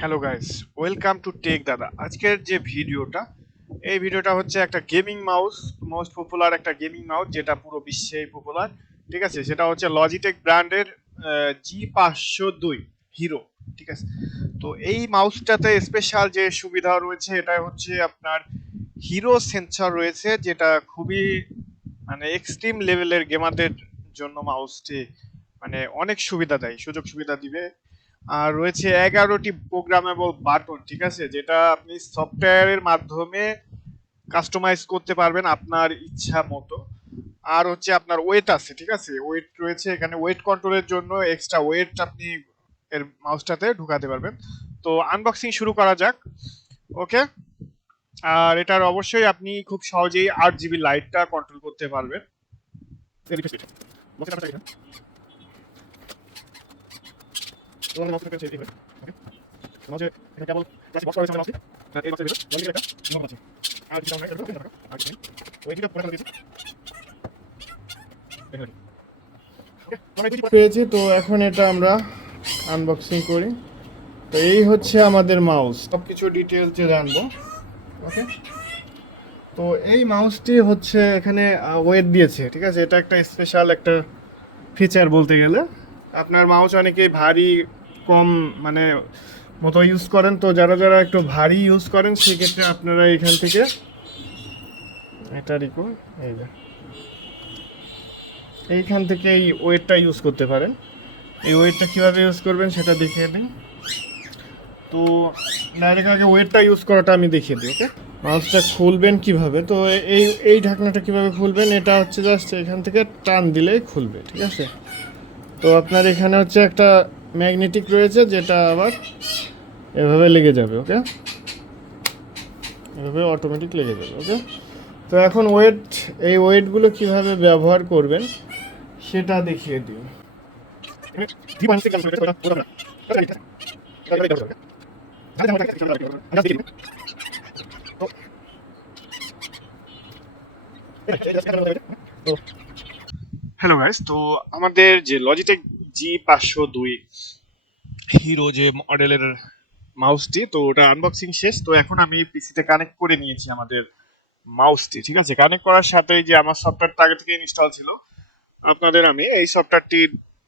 Hello guys, welcome to tech Dada. আজকের যে ভিডিওটা, এই ভিডিওটা হচ্ছে একটা গেমিং মাউস, মোস্ট পপুলার একটা গেমিং মাউস যেটা পুরো বিশ্বেই পপুলার। ঠিক আছে, সেটা হচ্ছে লজিটেক ব্র্যান্ডের G502 হিরো। ঠিক আছে, তো এই মাউসটাতে স্পেশাল যে সুবিধা রয়েছে এটা হচ্ছে আপনার হিরো সেন্সর রয়েছে, যেটা খুবই মানে এক্সট্রিম লেভেলের গেমারদের জন্য মাউসটি মানে অনেক সুবিধা দেয়, সুযোগ সুবিধা দিবে। আর রয়েছে 11টি প্রোগ্রামেবল বাটন, ঠিক আছে, যেটা আপনি সফটওয়্যারের মাধ্যমে কাস্টমাইজ করতে পারবেন আপনার ইচ্ছা মতো। আর হচ্ছে আপনার ওয়েট আছে, ঠিক আছে, ওয়েট রয়েছে এখানে, ওয়েট কন্ট্রোলের জন্য এক্সট্রা ওয়েট আপনি এর মাউসটাতে ঢুকাতে পারবেন। তো আনবক্সিং শুরু করা যাক। ওকে, আর এটার অবশ্যই আপনি খুব সহজেই 8 জিবি লাইটটা কন্ট্রোল করতে পারবেন। পেয়েছি, তো এখন এটা আমরা আনবক্সিং করি। তো এই হচ্ছে আমাদের মাউস, সব কিছু ডিটেলসে জানবো। ওকে, তো এই মাউসটি হচ্ছে এখানে ওয়েট দিয়েছে, ঠিক আছে, এটা একটা স্পেশাল একটা ফিচার বলতে গেলে। আপনার মাউস অনেকেই ভারী কম মানে মতো ইউজ করেন, তো যারা যারা একটু ভারী ইউজ করেন সেক্ষেত্রে আপনারা এখান থেকে এটা এই যে এইখান থেকে এই ওয়েটটা ইউজ করতে পারেন। এই ওয়েটটা কীভাবে ইউজ করবেন সেটা দেখিয়ে দিই। তো ডাইরেক্ট আগে ওয়েটটা ইউজ করাটা আমি দেখিয়ে দিই। ওকে, মাউসটা খুলবেন কিভাবে, তো এই এই ঢাকনাটা কিভাবে খুলবেন, এটা হচ্ছে জাস্ট এখান থেকে টান দিলেই খুলবে, ঠিক আছে। তো আপনার এখানে হচ্ছে একটা ম্যাগনেটিক রয়েছে যেটা আবার এভাবে লেগে যাবে। ওকে, এভাবে অটোমেটিক লেগে যাবে। ওকে, তো এখন এই ওয়েটগুলো কিভাবে ব্যবহার করবেন সেটা দেখিয়ে দিই। হ্যালো গাইস, তো আমাদের যে লজিটেক G502 হিরো যে মডেলের মাউসটি, তো ওটা আনবক্সিং শেষ। তো এখন আমি পিসিতে কানেক্ট করে নিয়েছি আমাদের মাউসটি। ঠিক আছে, কানেক্ট করার সাথে যে আমার সফটওয়্যারটা আগে থেকে ইনস্টল ছিল, আপনাদের আমি এই সফটওয়্যারটি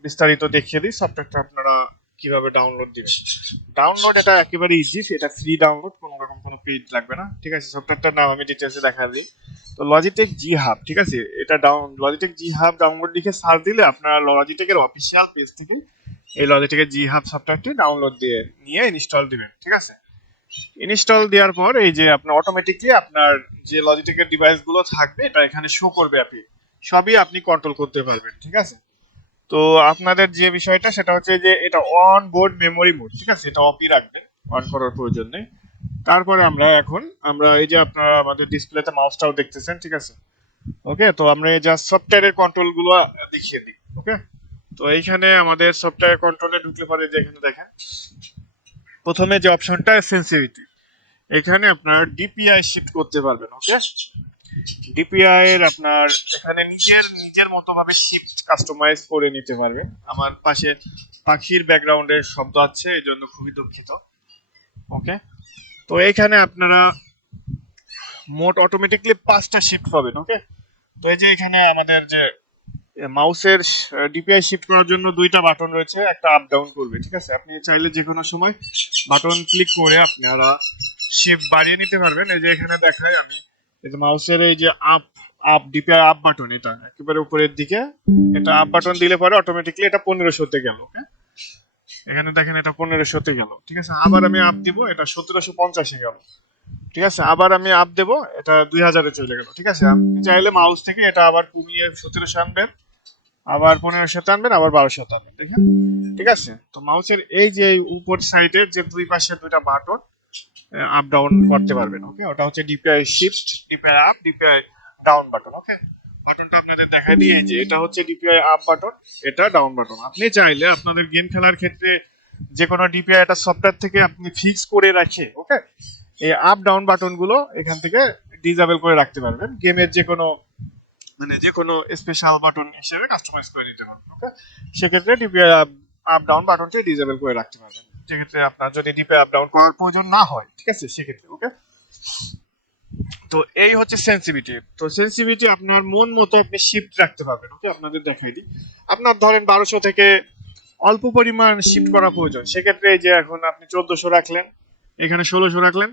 বিস্তারিত দেখিয়ে দিই। সফটওয়্যারটা আপনারা কিভাবে ডাউনলোড দিবেন। ডাউনলোড এটা একেবারে ইজি, এটা ফ্রি ডাউনলোড, কোনো রকম কোনো পেজ লাগবে না। ঠিক আছে, সফটওয়্যারটার নাম আমি ডিটেলসে দেখা দিই। তো লজিটেক জি হাব, ঠিক আছে, এটা লজিটেক জি হাব ডাউনলোড লিখে সার্চ দিলে আপনারা লজিটেকের অফিসিয়াল পেজ থেকে এই লজিটেকের জি হাব সফটওয়্যারটি ডাউনলোড দিয়ে নিয়ে ইনস্টল দিবেন। ঠিক আছে, ইনস্টল দেওয়ার পর এই যে আপনার অটোমেটিকলি আপনার যে লজিটেকের ডিভাইসগুলো থাকবে এটা এখানে শো করবে, আপনি সবই আপনি কন্ট্রোল করতে পারবেন। ঠিক আছে, তো আপনাদের যে বিষয়টা সেটা হচ্ছে যে এটা অন বোর্ড মেমোরি মোড, ঠিক আছে, এটা অফই রাখবেন, অন করার প্রয়োজন নেই। তারপরে আমরা এই যে আপনারা আমাদের ডিসপ্লেতে মাউসটাও দেখতেছেন, ঠিক আছে। ওকে, তো আমরা এই জাস্ট সফটওয়্যারের কন্ট্রোল গুলো দেখিয়ে দিই। ওকে, তো এইখানে আমাদের সফটওয়্যার কন্ট্রোলে ঢুকলে পরে যে এখানে দেখেন প্রথমে যে অপশনটা সেন্সিটিভিটি, এখানে আপনার ডিপিআই শিফট করতে পারবেন। ওকে, ডিপিআই এর আপনার এখানে নিজের নিজের মতো ভাবে শিফট কাস্টমাইজ করে নিতে পারবেন। আমার পাশে পাখির ব্যাকগ্রাউন্ডের শব্দ আছে, এই জন্য খুবই দুঃখিত। ওকে, তো এইখানে আপনারা মোট অটোমেটিকলি 5টা শিফট পাবেন। ওকে, তো এই যে এখানে আমাদের যে মাউসের ডিপিআই শিফট করার জন্য 2টা বাটন রয়েছে, একটা আপ ডাউন করবে। ঠিক আছে, আপনি চাইলে যে কোনো সময় বাটন ক্লিক করে আপনারা শিফট বাড়িয়ে নিতে পারবেন। এই যে এখানে দেখায় আমি এই যে মাউসের এই যে up up DPI up button, এটা একেবারে উপরের দিকে, এটা আপ বাটন দিলে পরে অটোমেটিকলি এটা 1500-তে গেল। ওকে, এখানে দেখেন এটা 1500-তে গেল। ঠিক আছে, আবার আমি আপ দিব, এটা 1750-এ গেল। ঠিক আছে, আবার আমি আপ দেবো, এটা 2000-এ চলে গেল। ঠিক আছে, আপনি চাইলে মাউস থেকে এটা আবার কমিয়ে 1700 আনবেন, আবার 1500 আনবেন, আবার 1200 আনবেন। দেখেন, ঠিক আছে। তো মাউসের এই যে উপর সাইডের যে দুই পাশে 2টা বাটন আপ ডাউন করতে পারবেন। ওকে, ওটা হচ্ছে DPI shift, DPI up, DPI down button. Okay, বাটনটা আপনাদের দেখাই দিই, যে এটা হচ্ছে ডিপিআই আপ বাটন, এটা ডাউন বাটন। আপনি চাইলে আপনাদের গেম খেলার ক্ষেত্রে যে কোনো ডিপিআই এটা সফটওয়্যার থেকে আপনি ফিক্স করে রাখে, ওকে, এই আপ ডাউন বাটন গুলো এখান থেকে ডিসেবল করে রাখতে পারবেন, গেমের যে কোনো মানে যে কোনো স্পেশাল বাটন হিসেবে কাস্টমাইজ করে নিতে পারবেন। ওকে, সেক্ষেত্রে ডিপিআই আপ ডাউন বাটনটি ডিসেবল করে রাখতে পারবেন। যেক্ষেত্রে আপনার যদি ডিপে আপ ডাউন করার প্রয়োজন না হয়, ঠিক আছে, সেক্ষেত্রে ওকে। তো এই হচ্ছে সেন্সিভিটি। তো সেন্সিভিটি আপনার মন মতো আপনি শিফট রাখতে পারবেন, ওকে। আপনাদের দেখাই দিই, আপনার ধরেন 1200 থেকে অল্প পরিমাণ শিফট করা প্রয়োজন, সেক্ষেত্রে এই যে এখন আপনি 1400 রাখলেন, এখানে 1600 রাখলেন,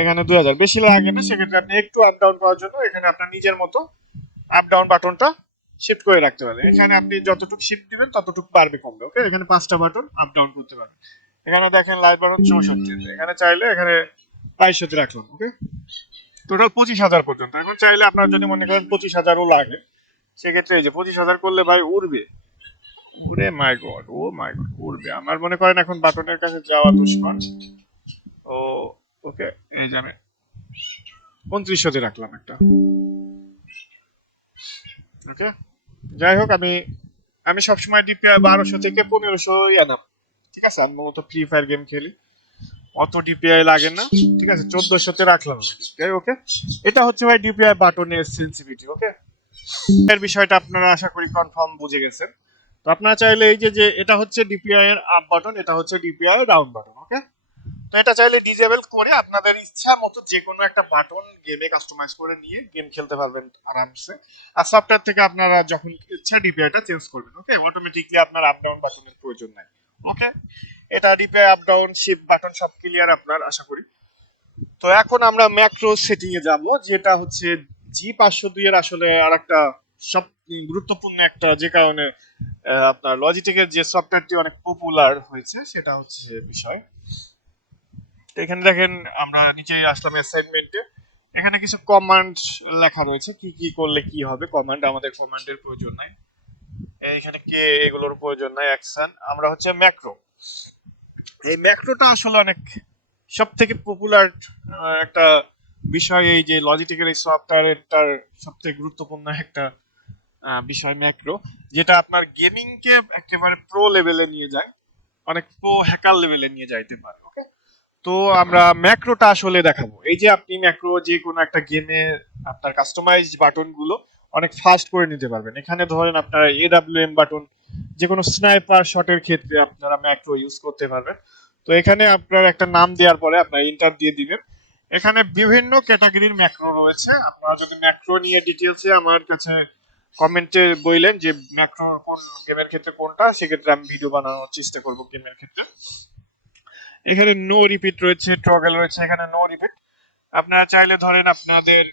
এখানে 2000, বেশি লাগে না, সেক্ষেত্রে আপনি একটু আপ ডাউন করার জন্য এখানে আপনার নিজের মতো আপ ডাউন বাটনটা শিফট করে রাখতে পারেন। এখানে আপনি যতটুকু শিফট দিবেন ততটুকু বাড়বে কমবে, ওকে। এখানে 5টা বাটন আপ ডাউন করতে পারবেন। এখানে দেখেন লাইট বাটন 64, এখানে চাইলে এখানে 2200 রাখলাম, ওকে। টোটাল 25,000 পর্যন্ত। এখন চাইলে আপনার যদি মনে করেন 25,000ও লাগে, সেক্ষেত্রে এই যে 25,000 করলে ভাই উড়বে, উড়ে মাই গড, ও মাই গড, উড়বে। আমার মনে করেন এখন বাটনের কাছে যাওয়া দুষ্কর। ও ওকে, এই যে আমি 2900 রাখলাম একটা, ওকে। যাই হোক, আমি আমি সবসময় ডিপিআই 1200 থেকে 1500 আনাম, ঠিক আছে। আমি মূলত ফ্রি ফায়ার গেম খেলি, অত ডিপিআই লাগে না, ঠিক আছে। 1400 রাখলাম আমি ডিপিআই, ওকে। এটা হচ্ছে ভাই ডিপিআই বাটনের সেন্সিটিভিটি, ওকে। এর বিষয়টা আপনারা আশা করি কনফার্ম বুঝে গেছেন। তো আপনারা চাইলে এই যে এটা হচ্ছে ডিপিআই এর আপ বাটন, এটা হচ্ছে ডিপিআই এর ডাউন বাটন, ওকে। তো এটা চাইলে ডিজেবল করে আপনাদের ইচ্ছা মতো যে কোনো একটা বাটন গেমে কাস্টমাইজ করে নিয়ে গেম খেলতে পারবেন আরামসে। আর সফটওয়্যার থেকে আপনারা যখন ইচ্ছা ডিপিআইটা চেঞ্জ করবেন, ওকে। অটোমেটিকলি আপনার আপ ডাউন বাটনের প্রয়োজন নাই, ওকে। এটা DPI up down shift button সব ক্লিয়ার আপনার, আশা করি। তো এখন আমরা ম্যাক্রো সেটিং এ যাব, যেটা হচ্ছে G502 এর আসলে আরেকটা সব গুরুত্বপূর্ণ একটা, যে কারণে আপনার লজিটেকের যে সফটওয়্যারটি অনেক পপুলার হয়েছে, সেটা হচ্ছে বিষয়। তো এখানে দেখেন আমরা নিচে আসলাম অ্যাসাইনমেন্টে, এখানে কিছু কমান্ড লেখা রয়েছে, কি কি করলে কি হবে। কমান্ড, আমাদের কমান্ডের প্রয়োজন নাই এখানে, কে এগুলোর প্রয়োজন নাই। অ্যাকশন, আমরা হচ্ছে ম্যাক্রো। এই ম্যাক্রোটা আসলে অনেক সব থেকে পপুলার একটা বিষয়, এই যে লজিটেকের এই সফটওয়্যারটার সব থেকে গুরুত্বপূর্ণ একটা বিষয় ম্যাক্রো, যেটা আপনার গেমিং কে একেবারে প্রো লেভেলে নিয়ে যায়, অনেক প্রো হ্যাকার লেভেলে নিয়ে যাইতে পারে, ওকে। তো আমরা ম্যাক্রোটা আসলে দেখাবো। এই যে আপনি ম্যাক্রো যে কোনো একটা গেমে আপনার কাস্টমাইজড বাটন গুলো অনেক ফাস্ট করে নিতে পারবেন। এখানে ধরেন আপনারা এডব্লিউএম বাটন, যে কোনো স্নাইপার শটের ক্ষেত্রে আপনারা ম্যাক্রো ইউজ করতে পারবেন। তো এখানে আপনার একটা নাম দেওয়ার পরে আপনার এন্টার দিয়ে দিবেন। এখানে বিভিন্ন ক্যাটাগরির ম্যাক্রো রয়েছে। আপনারা যদি ম্যাক্রো নিয়ে ডিটেলসে আমার কাছে কমেন্টে বললেন যে ম্যাক্রো কোন গেমের ক্ষেত্রে কোনটা, সেক্ষেত্রে আমি ভিডিও বানানোর চেষ্টা করব গেমের ক্ষেত্রে। এখানে নো রিপিট রয়েছে, টগল রয়েছে, এখানে নো রিপিট। আপনারা চাইলে ধরেন আপনাদের,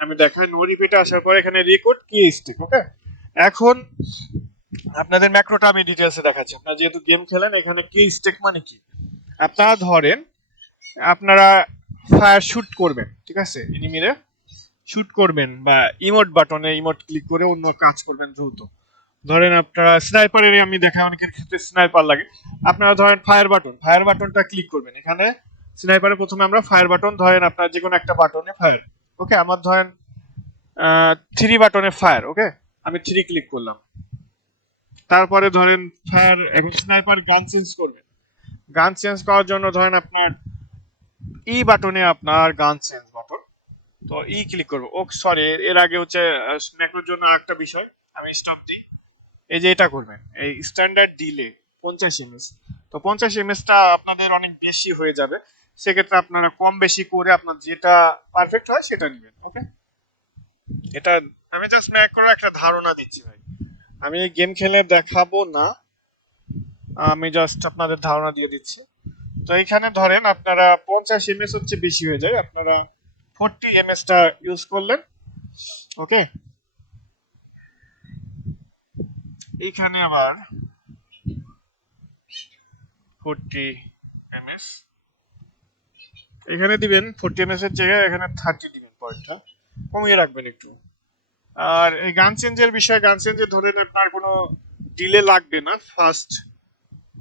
আমি দেখাই নো রিপিটে আসার পর এখানে রেকর্ড কি স্টিক, ওকে। এখন আপনাদের ম্যাক্রোটা আমি ডিটেলসে দেখাচ্ছি। আপনারা যেহেতু গেম খেলেন, এখানে কি স্টেক মানে কি, আপনারা ধরেন আপনারা ফায়ার শুট করবেন, ঠিক আছে, এনিমিরে শুট করবেন, বা ইমোট বাটনে ইমোট ক্লিক করে অন্য কাজ করবেন দ্রুত। ধরেন আপনারা স্নাইপারের, আমি দেখাই অনেকের ক্ষেত্রে স্নাইপার লাগে, আপনারা ধরেন ফায়ার বাটন, ফায়ার বাটনটা ক্লিক করবেন। এখানে স্নাইপারে প্রথমে আমরা ফায়ার বাটন, ধরেন আপনার যে কোনো একটা বাটনে ফায়ার, ওকে। আমার ধরেন 3 বাটনে ফায়ার, ওকে। আমি 3 ক্লিক করলাম, তারপরে ধরেন ফায়ার। এখন স্নাইপার গান চেঞ্জ করবেন, গান চেঞ্জ করার জন্য ধরেন আপনার ই বাটনে আপনার গান চেঞ্জ বাটন, তো ই ক্লিক করবো। ও সরি, এর আগে হচ্ছে ম্যাক্রোর জন্য আরেকটা বিষয়, আমি স্টপ দিই। এই যে এটা করবেন, এই স্ট্যান্ডার্ড ডিলে 50 ms। তো 50 ms আপনাদের অনেক বেশি হয়ে যাবে, সেক্ষেত্রে আপনারা কম বেশি করে আপনার যেটা পারফেক্ট হয় সেটা নেবেন, ওকে। এটা আমি জাস্ট ম্যাক্রোর একটা ধারণা দিচ্ছি ভাই, আমি গেম খেলে দেখাবো না, আমি জাস্ট আপনাদের ধারণা দিয়ে দিচ্ছি। তো এখানে ধরেন আপনারা 50 ms হচ্ছে বেশি হয়ে যায়, আপনারা 40 ms ইউজ করলেন, ওকে। এইখানে আবার 40 ms এখানে দিবেন, 40 ms এর জায়গায় এখানে 30 দিবেন, পয়েন্টটা কমিয়ে রাখবেন একটু। আর এই গান চেঞ্জের বিষয়, গান চেঞ্জে ধরেন আপনার কোনো ডিলে লাগবে না, ফাস্ট,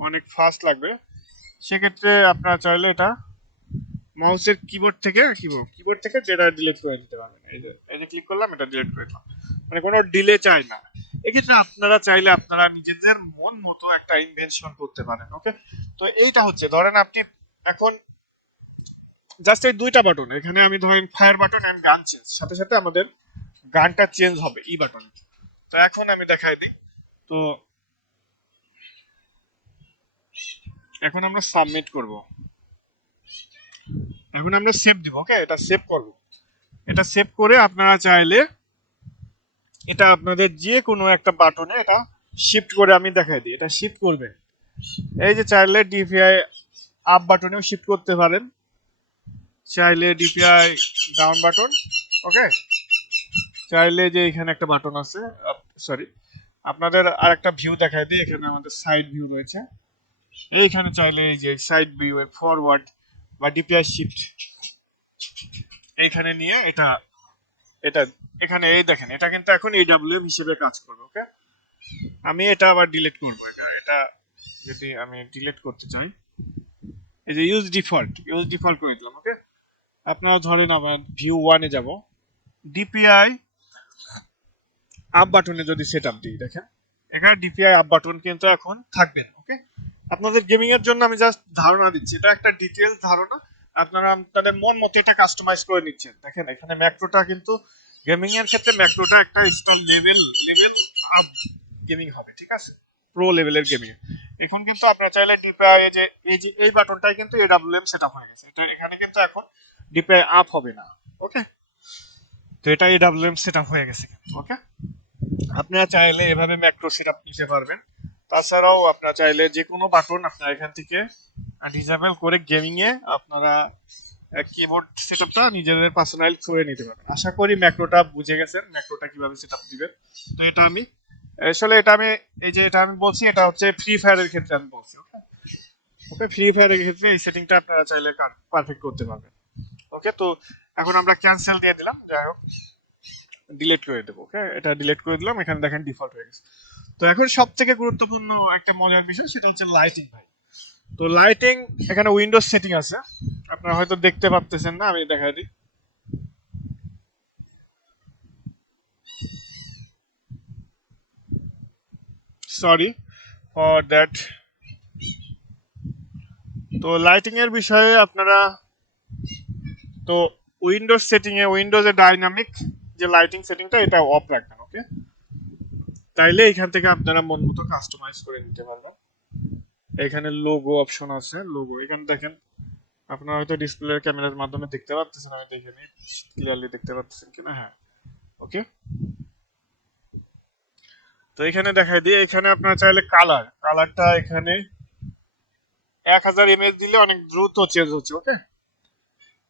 অনেক ফাস্ট লাগবে, সেক্ষেত্রে আপনারা চাইলে এটা মাউসের কিবোর্ড থেকে যেটা ডিলিট করে দিতে পারবেন। এই যে ক্লিক করলাম, এটা ডিলিট করে দিলাম, মানে কোনো ডিলে চাই না। এক্ষেত্রে আপনারা চাইলে আপনারা নিজেদের মন মতো একটা ইনভেনশন করতে পারেন, ওকে। তো এইটা হচ্ছে ধরেন আপনি এখন জাস্ট এই দুইটা বাটন, এখানে আমি ধরেন ফায়ার বাটন এন্ড গান চেঞ্জ, সাথে সাথে আমাদের গানটা চেঞ্জ হবে ই বাটন। তো এখন আমি দেখাই দিই। তো এখন আমরা সাবমিট করব। এখন আমরা সেভ দিব। ওকে, এটা সেভ করব। এটা সেভ করে আপনারা চাইলে এটা আপনাদের যে কোনো একটা বাটনে এটা শিফট করে আমি দেখাই দিই, এটা শিফট করবে। এই যে চাইলে ডিপিআই আপ বাটনেও শিফট করতে পারেন, চাইলে ডিপিআই ডাউন বাটন। ওকে, চাইলে যে এখানে একটা বাটন আছে, সরি, আপনাদের আর একটা ভিউ দেখাই দিই। এখানে আমাদের সাইড ভিউ রয়েছে, এইখানে চাইলে এই যে সাইড ভিউ এর ফরওয়ার্ড বা ডিপিআই শিফট এইখানে নিয়ে এটা এটা এখানে এই দেখেন, এটা কিন্তু এখন এডব্লিউএম হিসেবে কাজ করবে। ওকে, আমি এটা আবার ডিলিট করবো। এটা যদি আমি ডিলিট করতে চাই, এই যে ইউজ ডিফল্ট করে দিলাম। ওকে, আপনারা ধরেন আবার ভিউ ওয়ানে যাব, ডিপিআই আপ বাটনে যদি সেট আপ দিই, দেখেন এখানে ডিপিআই আপ বাটন কিন্তু এখন থাকবে না। ওকে, আপনাদের গেমিং এর জন্য আমি জাস্ট ধারণা দিচ্ছি, এটা একটা ডিটেইলস ধারণা। আপনারা আপনাদের মন মতো এটা কাস্টমাইজ করে নিচ্ছেন। দেখেন এখানে ম্যাক্রোটা কিন্তু গেমিং এর ক্ষেত্রে ম্যাক্রোটা একটা স্টার লেভেল আপ গেমিং হবে, ঠিক আছে, প্রো লেভেলের গেমিং। এখন কিন্তু আপনারা চাইলে ডিপিআই এই বাটনটাই কিন্তু এডব্লিউএম সেটআপ হয়ে গেছে, এটা এখানে কিন্তু এখন ডিপিআই আপ হবে না। ওকে, তো এটা এডব্লিউএম সেটআপ হয়ে গেছে কিন্তু। ওকে, আপনারা চাইলে এভাবে ম্যাক্রো সেটআপ নিতে পারবেন। তাছাড়াও আপনারা চাইলে যে কোনো বাটন আপনারা এখান থেকে ডিসেবল করে গেমিং এ আপনারা কিবোর্ড সেটআপটা নিজেদের পার্সোনাল করে নিতে পারবেন। আশা করি ম্যাক্রোটা বুঝে গেছেন, ম্যাক্রোটা কিভাবে সেটআপ দিবেন। তো এটা আমি আসলে এটা আমি এই যে এটা আমি বলছি, এটা হচ্ছে ফ্রি ফায়ারের ক্ষেত্রে আমি বলছি। ওকে, ওকে, ফ্রি ফায়ারের ক্ষেত্রে এই সেটিংটা আপনারা চাইলে পারফেক্ট করতে পারবেন। ওকে, তো এখন আমরা ক্যান্সেল দিয়ে দিলাম, যাই হোক ডিলিট করে দেবো। ওকে, এটা ডিলিট করে দিলাম, এখানে দেখেন ডিফল্ট হয়ে গেছে। তো এখন সব থেকে গুরুত্বপূর্ণ একটা মজার বিষয়, সেটা হচ্ছে লাইটিং ভাই। তো লাইটিং এখানে উইন্ডোজ সেটিং আছে, আপনারা হয়তো দেখতে পাচ্ছেন না, আমি দেখাই দিই। Sorry for that. তো লাইটিং এর বিষয়ে আপনারা তো উইন্ডোজ সেটিং এ উইন্ডোজে ডাইনামিক যে লাইটিং সেটিংটা এটা অফ রাখবেন। ওকে, তাইলে এখান থেকে আপনারা মন মতো কাস্টমাইজ করে নিতে পারবেন। এখানে লোগো অপশন আছে, লোগো এখানে দেখেন, আপনারা হয়তো ডিসপ্লে ক্যামেরার মাধ্যমে দেখতে পাচ্ছেন, আমি দেখে নিই ক্লিয়ারলি দেখতে পাচ্ছেন কিনা। হ্যাঁ, ওকে, তো এখানে দেখাই দিই, এখানে আপনারা চাইলে কালারটা এখানে 1000 ইমেজ দিলে অনেক দ্রুত চেঞ্জ হচ্ছে। ওকে,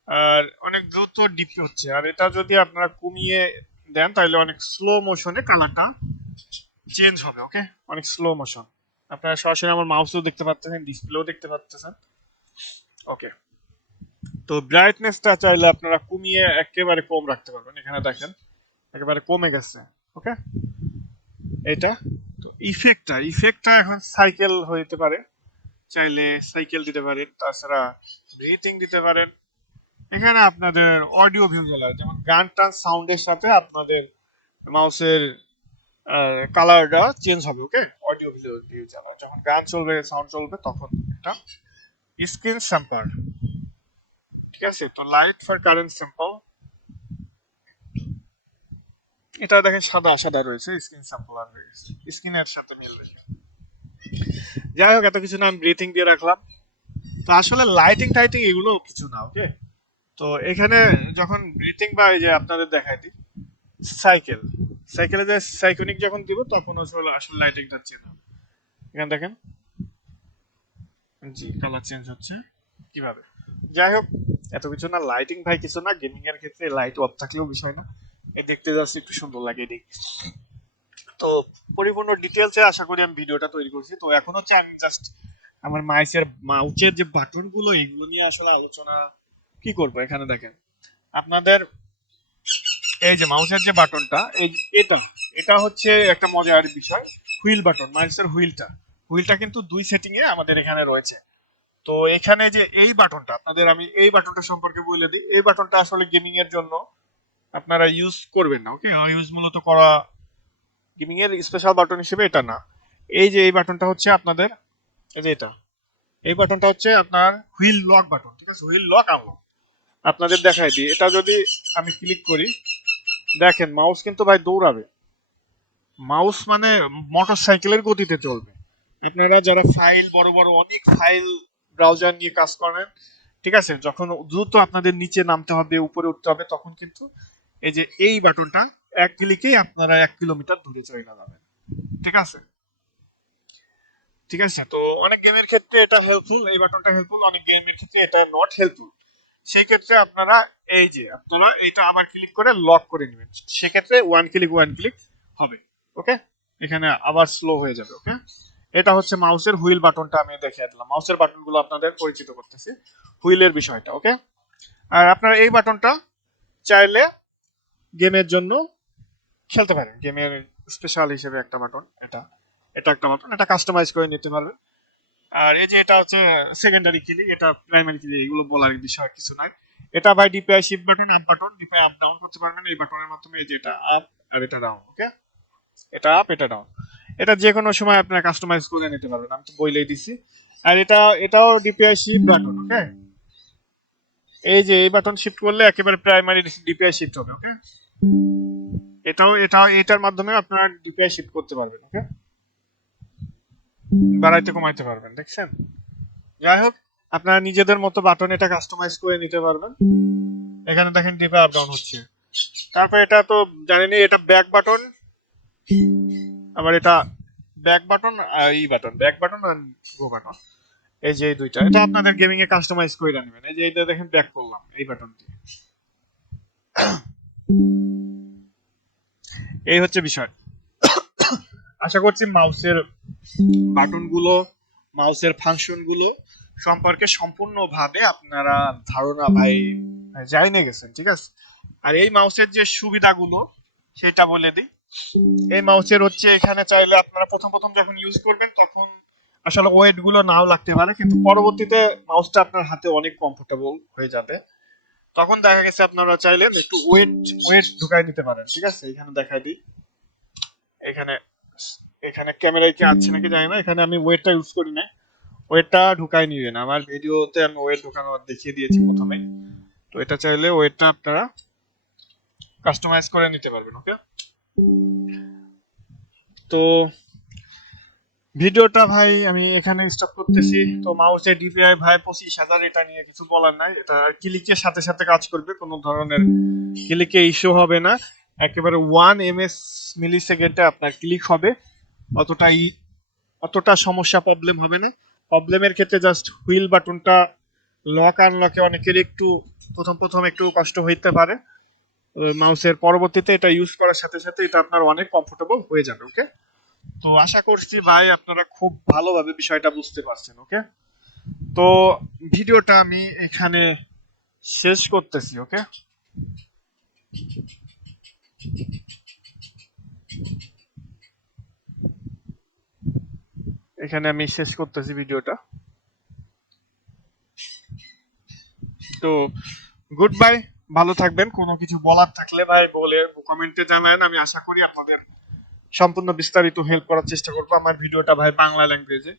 আর অনেক দ্রুত ডিপ হচ্ছে। আর এটা যদি আপনারা কমিয়ে দেন তাহলে অনেক স্লো মোশনে কালারটা চেঞ্জ হবে। ওকে, অনেক স্লো মোশন, আপনারা সরাসরি আমার মাউসও দেখতে পাচ্ছেন, ডিসপ্লেও দেখতে পাচ্ছেন। ওকে, তো ব্রাইটনেসটা চাইলে আপনারা কমিয়ে একেবারে কম রাখতে পারবেন, এখানে দেখেন একেবারে কমে গেছে। ওকে, এটা তো ইফেক্টটা এখন সাইকেল হইতে পারে, চাইলে সাইকেল দিতে পারেন, তাছাড়া ব্রিথিং দিতে পারেন। এখানে আপনাদের অডিও ভিউ যেমন গান টান সাউন্ডের সাথে আপনাদের মাউসের কালারটা চেঞ্জ হবে। ওকে, অডিও ভিউ জ্বালা যখন গান চলবে সাউন্ড চলবে তখন এটা স্ক্রিন স্যাম্পার, ঠিক আছে। তো লাইট ফর কারেন্ট স্যাম্পল, এটা দেখেন সাদা সাদা রয়েছে, স্ক্রিন স্যাম্পলার হয়ে গেছে, স্ক্রিনের সাথে মিল রেখে। যাই হোক, এত কিছু না আমি ব্রিথিং দিয়ে রাখলাম। তো আসলে লাইটিং টাইটিং এগুলো কিছু না। ওকে, তো এখানে যখন ব্রিথিং বা এই যে আপনাদের দেখাই দিই সাইকেল, সাইকেলে যে সাইকোনিক যখন দিব তখন আসলে লাইটিংটা চেঞ্জ হবে। এখানে দেখেন, জি কালার চেঞ্জ হচ্ছে কিভাবে। যাই হোক, এত কিছু না, লাইটিং ভাই কিছু না, গেমিং এর ক্ষেত্রে লাইট অফ থাকলেও বিষয় না, এই দেখতে যাচ্ছে একটু সুন্দর লাগে এদিক। তো পরিপূর্ণ ডিটেলসে আশা করি আমি ভিডিওটা তৈরি করছি। তো এখন হচ্ছে আমি জাস্ট আমার মাউচের যে বাটন গুলো এগুলো নিয়ে আসলে আলোচনা কি করব। এখানে দেখেন আপনাদের এই যে মাউসের যে বাটনটা এটা এটা হচ্ছে একটা মজার বিষয়, হুইল বাটন, মাউসের হুইলটা কিন্তু দুই সেটিং এ আমাদের এখানে রয়েছে। তো এখানে যে এই বাটনটা আপনাদের আমি এই বাটনটা সম্পর্কে বলে দিই, এই বাটনটা আসলে গেমিং এর জন্য আপনারা ইউজ করবেন না। ওকে, ইউজ মূলত করা গেমিং এর স্পেশাল বাটন হিসেবে এটা না। এই যে এই বাটনটা হচ্ছে আপনাদের এই যে এটা, এই বাটনটা হচ্ছে আপনার হুইল লক বাটন, ঠিক আছে, হুইল লক আনলক। আপনাদের দেখাই দিই, এটা যদি আমি ক্লিক করি দেখেন মাউস কিন্তু ভাই দৌড়াবে, মাউস মানে মোটর সাইকেলের গতিতে চলবে। আপনারা যারা ফাইল বড় বড় অনেক ফাইল ব্রাউজার নিয়ে কাজ করেন, ঠিক আছে, যখন দ্রুত আপনাদের নিচে নামতে হবে উপরে উঠতে হবে, তখন কিন্তু এই যে এই বাটনটা এক ক্লিকেই আপনারা 1 কিলোমিটার দূরে চলে যাবেন। ঠিক আছে, ঠিক আছে। তো অনেক গেমের ক্ষেত্রে এটা হেল্পফুল, এই বাটনটা হেল্পফুল, অনেক গেমের ক্ষেত্রে এটা নট হেল্পফুল। সেই ক্ষেত্রে আপনারা এই যে আপনারা এটা আবার ক্লিক করে লক করে নেবেন, সেক্ষেত্রে ওয়ান ক্লিক হবে। ওকে, এখানে আবার স্লো হয়ে যাবে। ওকে, এটা হচ্ছে মাউসের হুইল বাটনটা আমি দেখিয়ে দিলাম। মাউসের বাটনগুলো আপনাদের পরিচিত করতেছি, হুইলের বিষয়টা। ওকে, আর আপনারা এই বাটনটা চাইলে গেমের জন্য খেলতে পারেন, গেমের স্পেশাল হিসেবে একটা বাটন এটা, এটা একটা বাটন, এটা কাস্টমাইজ করে নিতে পারবেন। আর এই যে এটা হচ্ছে সেকেন্ডারি ক্লিক, এটা প্রাইমারি ক্লিক, এগুলো বলার বিষয় কিছু নাই। এটা ভাই DPI shift button, up button, DPI up down করতে পারবেন এই বাটনের মাধ্যমে। এই যে এটা আপ আর এটা ডাউন। ওকে, এটা আপ এটা ডাউন, এটা যে কোনো সময় আপনারা কাস্টমাইজ করে নিতে পারবেন, আমি তো বইলেই দিছি। আর এটাও ডিপিআই শিফট বাটন। ওকে, এই যে এই বাটন শিফট করলে একেবারে প্রাইমারি ডিপিআই শিফট হবে। ওকে, এটার মাধ্যমে আপনারা ডিপিআই শিফট করতে পারবেন। ওকে, বাড়াইতে কমাইতে পারবেন, দেখছেন। যাই হোক, আপনারা নিজেদের মতো বাটন এটা কাস্টমাইজ করে নিতে পারবেন। এখানে দেখেন ডিপে আপ ডাউন হচ্ছে। তারপর এটা তো জানেনই, এটা ব্যাক বাটন, আবার এটা ব্যাক বাটন আর এই বাটন, ব্যাক বাটন আর গো বাটন, এই যে এই দুইটা, এটা আপনাদের গেমিং এ কাস্টমাইজ করে নেবেন। এই যে এইটা দেখেন ব্যাক করলাম এই বাটন দিয়ে। এই হচ্ছে বিষয়। আশা করছি মাউসের বাটন গুলো, মাউসের ফাংশন গুলো সম্পর্কে সম্পূর্ণভাবে আপনারা ধারণা ভাই জানিয়ে গেছেন। ঠিক আছে, আর এই মাউসের যে সুবিধাগুলো সেটা বলে দিই। এই মাউসের হচ্ছে এখানে চাইলে আপনারা প্রথম প্রথম যখন ইউজ করবেন তখন আসলে ওয়েট গুলো নাও লাগতে পারে, কিন্তু পরবর্তীতে মাউসটা আপনার হাতে অনেক কমফোর্টেবল হয়ে যাবে। তখন দেখা গেছে আপনারা চাইলেন একটু ওয়েট ওয়েট ঢুকাই নিতে পারেন। ঠিক আছে, এখানে দেখাই দিই, এখানে এখানে ক্যামেরায় কি আছে নাকি জানি না, এখানে আমি ওয়েটটা ইউজ করি না, ওয়েটটা ঢুকাই নিবেন। আমার ভিডিওতে আমি ওয়েট ঢুকানো দেখিয়ে দিয়েছি প্রথমে। তো এটা চাইলে ওয়েটটা আপনারা কাস্টমাইজ করে নিতে পারবেন। ওকে, তো ভিডিওটা ভাই আমি এখানে স্টপ করতেছি। তো মাউসের ডিপিআই ভাই 25,000, এটা নিয়ে কিছু বলার নাই, এটা ক্লিকের সাথে সাথে কাজ করবে, কোনো ধরনের ক্লিকে ইস্যু হবে না। একেবারে 1 ms মিলি সেকেন্ডে আপনার ক্লিক হবে, অতটাই অতটা সমস্যা প্রবলেম হবে না। প্রবলেমের ক্ষেত্রে জাস্ট হুইল বাটনটা লক আনলকে অনেকের একটু প্রথম প্রথম একটু কষ্ট হইতে পারে মাউসের, পরবর্তীতে এটা ইউজ করার সাথে সাথে এটা আপনার অনেক কমফোর্টেবল হয়ে যাবে। ওকে, তো আশা করছি ভাই আপনারা খুব ভালোভাবে বিষয়টা বুঝতে পারছেন। ওকে, তো ভিডিওটা আমি এখানে শেষ করতেছি। ওকে, এখানে আমি শেষ করতেছি ভিডিওটা। তো গুড বাই, ভালো থাকবেন। কোনো কিছু বলার থাকলে ভাই বলে কমেন্টে জানান, আমি আশা করি আপনাদের সম্পূর্ণ বিস্তারিত হেল্প করার চেষ্টা করবো। আমার ভিডিওটা ভাই বাংলা ল্যাঙ্গুয়েজে